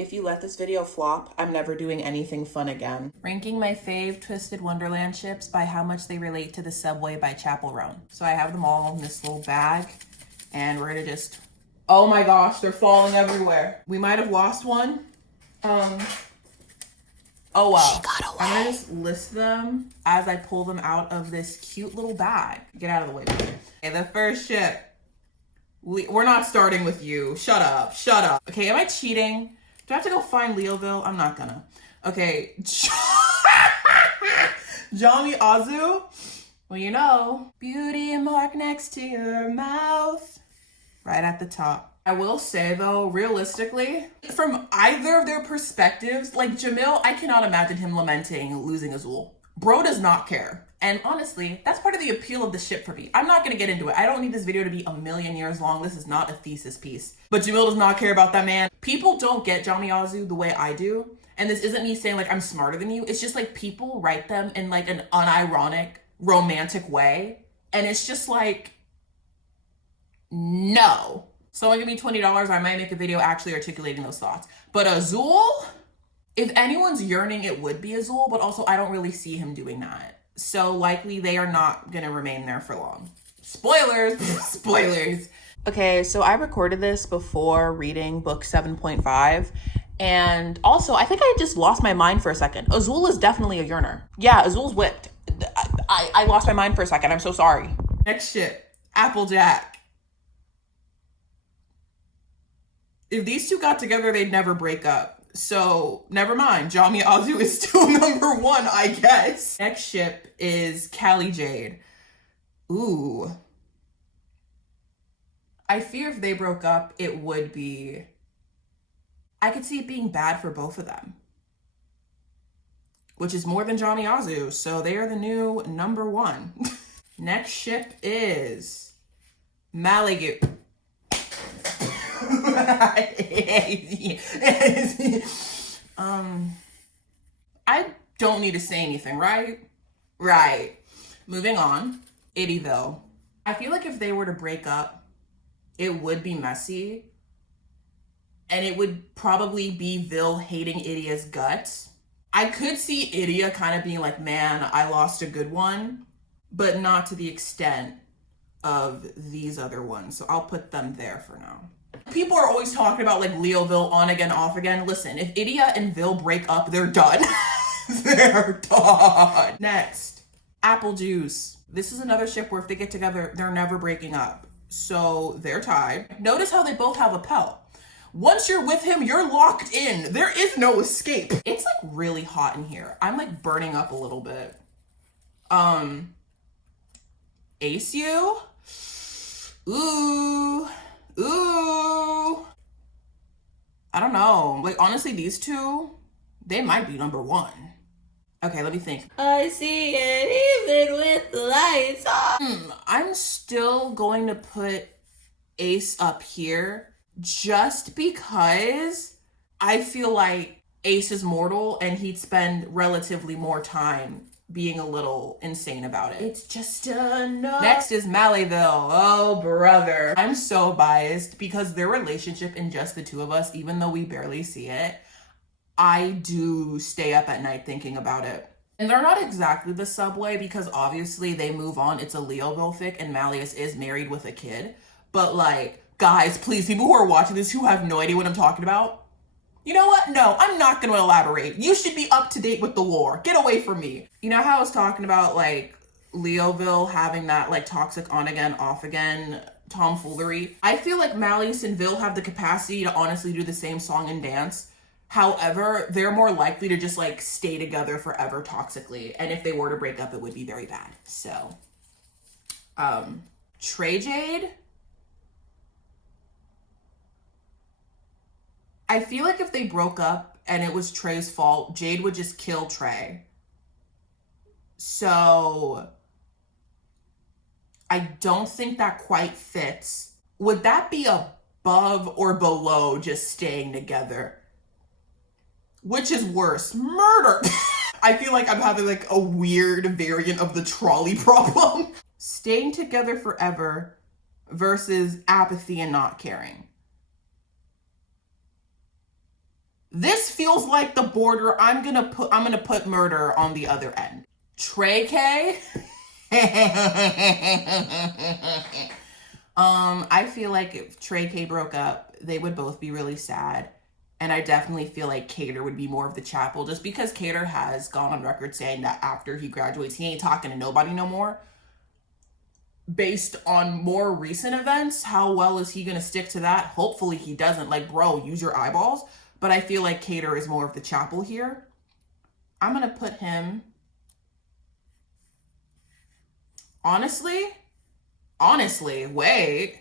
If you let this video flop, I'm never doing anything fun again. Ranking my fave Twisted Wonderland chips by how much they relate to the Subway by Chappell Roan. So I have them all in this little bag, and we're gonna just, oh my gosh, they're falling everywhere. We might have lost one. Oh well. She got away. I'm gonna just list them as I pull them out of this cute little bag. Get out of the way. Okay, the first chip. We're not starting with you. Shut up. Shut up. Okay, am I cheating? Do I have to go find Leoville? I'm not gonna. Okay. Johnny Azu. Well, you know, beauty mark next to your mouth. Right at the top. I will say though, realistically, from either of their perspectives, like Jamil, I cannot imagine him lamenting losing Azul. Bro does not care. And honestly, that's part of the appeal of the ship for me. I'm not gonna get into it. I don't need this video to be a million years long. This is not a thesis piece. But Jamil does not care about that man. People don't get Johnny Azu the way I do. And this isn't me saying like I'm smarter than you. It's just like people write them in like an unironic, romantic way. And it's just like, no. Someone give me $20, I might make a video actually articulating those thoughts. But Azul, if anyone's yearning, it would be Azul, but also I don't really see him doing that. So likely they are not gonna remain there for long. Spoilers, spoilers. Okay, so I recorded this before reading book 7.5. And also, I think I just lost my mind for a second. Azul is definitely a yearner. Yeah, Azul's whipped. I lost my mind for a second, I'm so sorry. Next ship, Applejack. If these two got together, they'd never break up. So never mind. Johnny Azu is still number one, I guess. Next ship is Callie Jade. Ooh. I fear if they broke up, it would be... I could see it being bad for both of them. Which is more than Johnny Azu, so they are the new number one. Next ship is Maligu. I don't need to say anything, right? Right. Moving on. Ittyville. I feel like if they were to break up, it would be messy. And it would probably be Vil hating Idia's guts. I could see Idia kind of being like, man, I lost a good one, but not to the extent of these other ones. So I'll put them there for now. People are always talking about like Leoville on again, off again. Listen, if Idia and Vil break up, they're done. They're done. Next, Apple Juice. This is another ship where if they get together, they're never breaking up. So they're tied. Notice how they both have a pelt. Once you're with him, you're locked in. There is no escape. It's like really hot in here. I'm like burning up a little bit. Ace you? Ooh. Ooh. I don't know. Like, honestly, these two, they might be number one. Okay, let me think. I see it even with the lights on. I'm still going to put Ace up here just because I feel like Ace is mortal and he'd spend relatively more time being a little insane about it. It's just enough. Next is Malayville. Oh, brother. I'm so biased because their relationship in just the two of us, even though we barely see it, I do stay up at night thinking about it. And they're not exactly the Subway because obviously they move on. It's a Leoville fic and Malleus is married with a kid. But like, guys, please, people who are watching this who have no idea what I'm talking about, you know what? No, I'm not going to elaborate. You should be up to date with the lore. Get away from me. You know how I was talking about like Leoville having that like toxic on again, off again tomfoolery? I feel like Malleus and Vil have the capacity to honestly do the same song and dance. However, they're more likely to just like stay together forever toxically. And if they were to break up, it would be very bad. So, Trey Jade. I feel like if they broke up and it was Trey's fault, Jade would just kill Trey. So I don't think that quite fits. Would that be above or below just staying together? Which is worse? Murder. I feel like I'm having like a weird variant of the trolley problem. Staying together forever versus apathy and not caring. This feels like the border. I'm gonna put murder on the other end. Trey K. I feel like if Trey K broke up, they would both be really sad. And I definitely feel like Cater would be more of the Chappell, just because Cater has gone on record saying that after he graduates, he ain't talking to nobody no more. Based on more recent events, how well is he gonna stick to that? Hopefully he doesn't. Like, bro, use your eyeballs. But I feel like Cater is more of the Chappell here. I'm gonna put him, honestly, wait.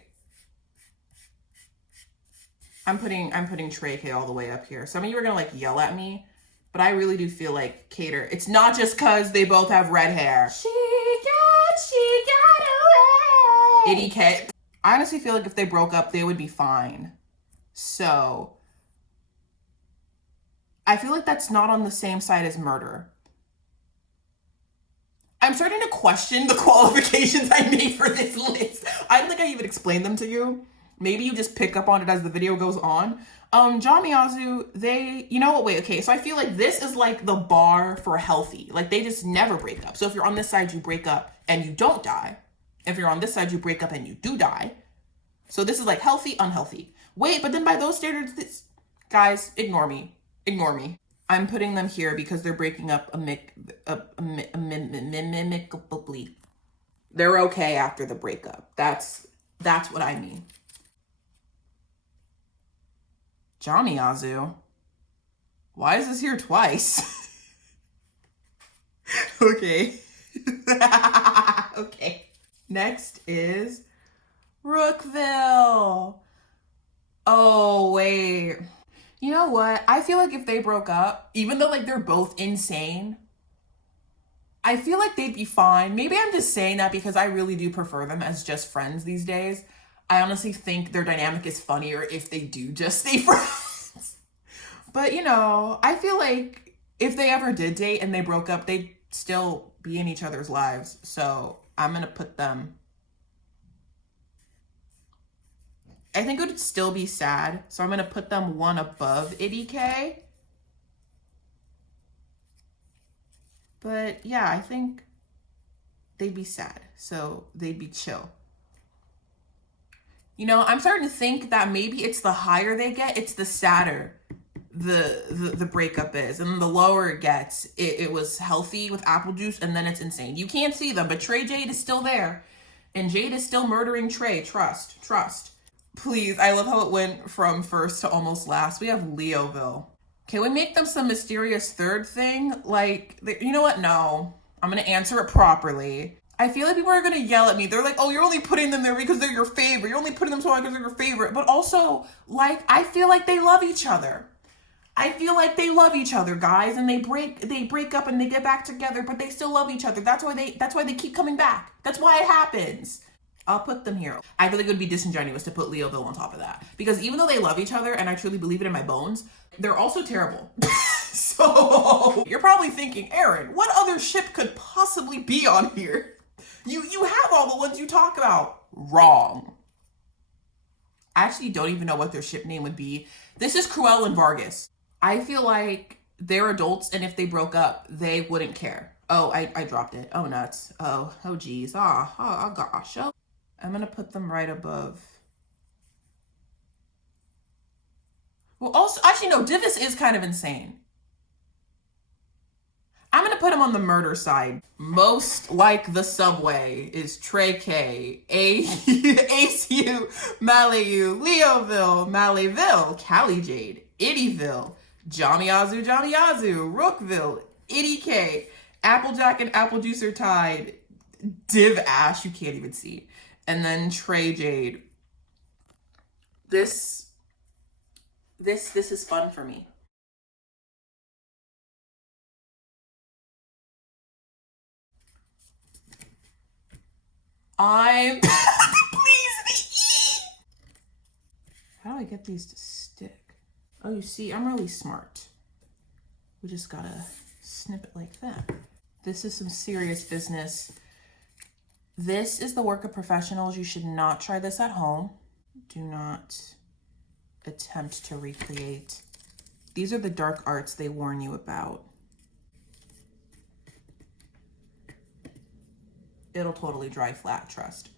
I'm putting Trey K all the way up here. Some of you are gonna like yell at me, but I really do feel like Cater. It's not just cause they both have red hair. She got away. Itty K. I honestly feel like if they broke up, they would be fine. So I feel like that's not on the same side as murder. I'm starting to question the qualifications I made for this list. I don't think I even explained them to you. Maybe you just pick up on it as the video goes on. John Miyazu, you know what, wait, okay, so I feel like this is like the bar for healthy. Like, they just never break up. So if you're on this side, you break up and you don't die. If you're on this side, you break up and you do die. So this is like healthy, unhealthy. Wait, but then by those standards, guys, ignore me. Ignore me. I'm putting them here because they're breaking up amicably. They're okay after the breakup. That's what I mean. John Miyazu. Why is this here twice? Okay. Okay. Next is Rookville. Oh, wait. You know what? I feel like if they broke up, even though like they're both insane, I feel like they'd be fine. Maybe I'm just saying that because I really do prefer them as just friends these days. I honestly think their dynamic is funnier if they do just stay friends. But, you know, I feel like if they ever did date and they broke up, they'd still be in each other's lives. So I'm going to put them. I think it would still be sad. So I'm going to put them one above Itty K. But yeah, I think they'd be sad. So they'd be chill. You know, I'm starting to think that maybe it's the higher they get, it's the sadder the breakup is. And the lower it gets, it was healthy with apple juice, and then it's insane. You can't see them, but Trey Jade is still there. And Jade is still murdering Trey. Trust. Please, I love how it went from first to almost last. We have Leoville. Can we make them some mysterious third thing? Like, you know what? No. I'm going to answer it properly. I feel like people are going to yell at me. They're like, oh, you're only putting them there because they're your favorite. You're only putting them so high because they're your favorite. But also, like, I feel like they love each other. I feel like they love each other, guys. And they break up and they get back together, but they still love each other. That's why they keep coming back. That's why it happens. I'll put them here. I feel like it would be disingenuous to put Leoville on top of that. Because even though they love each other, and I truly believe it in my bones, they're also terrible. So you're probably thinking, Aaron, what other ship could possibly be on here? You have all the ones you talk about. Wrong. I actually don't even know what their ship name would be. This is Cruel and Vargas. I feel like they're adults, and if they broke up, they wouldn't care. Oh, I dropped it. Oh, nuts. Oh, geez. Oh, gosh. Oh. I'm going to put them right above. Well, also, actually, no, Divis is kind of insane. I'm going to put him on the murder side. Most like the subway is Trey K, ACU, Malayu, Leoville, Malayville, Cali Jade, Ittyville, John Miyazu, Rookville, Itty K, Applejack and Apple Juicer tied, Div Ash, you can't even see. And then Trey Jade. This is fun for me. Please. How do I get these to stick? Oh, you see, I'm really smart. We just gotta snip it like that. This is some serious business. This is the work of professionals. You should not try this at home. Do not attempt to recreate These are the dark arts they warn you about. It'll totally dry flat, trust.